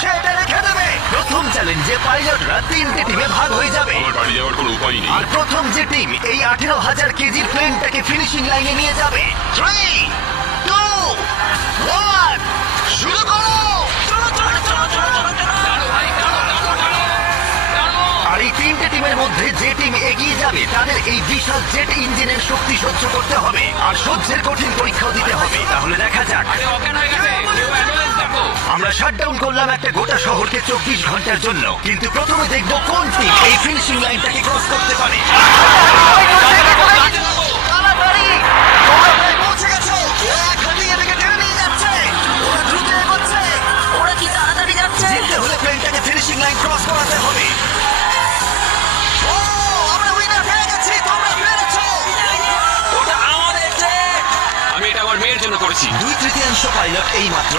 সে এটা রেখে দেবে। প্রথম চ্যালেঞ্জে পাইলটরা 3টে টিমে ভাগ হয়ে যাবে। আমার বাড়ি যাওয়ার কোনো উপায় নেই। আর প্রথম যে টিম এই 18,000 কেজির প্লেনটাকে ফিনিশিং লাইনে নিয়ে যাবে। 3, 2, 1, শুরু করো। আর এই 3টে টিমের মধ্যে যে টিম এগিয়ে যাবে তাদের এই বিশাল জেট ইঞ্জিনের শক্তি সহ্য করতে হবে আর সহ্যের কঠিন পরীক্ষাও দিতে হবে। তাহলে দেখা যাক। আমরা শাটডাউন করলাম একটা গোটা শহরকে 24 ঘন্টার জন্য, কিন্তু প্রথমে দেখব কোন টিম এই ফিনিশিং লাইনটাকে ক্রস করতে পারে। তাড়াতাড়ি! তোমরা প্রায় পৌঁছে গেছো। এক হাতে এটাকে টেনে নিয়ে যাচ্ছে। ওরা দ্রুত এগোচ্ছে। ওরা কি তাড়াতাড়ি যাচ্ছে? জিততে হলে প্লেনটাকে ফিনিশিং লাইন ক্রস করাতে হবে। ও, আমরা উইনার পেয়ে গেছি। তোমরা পেরেছো। আমি এটা আমার মেয়ের জন্য করেছি। 2/3 পাইলট এই মাত্র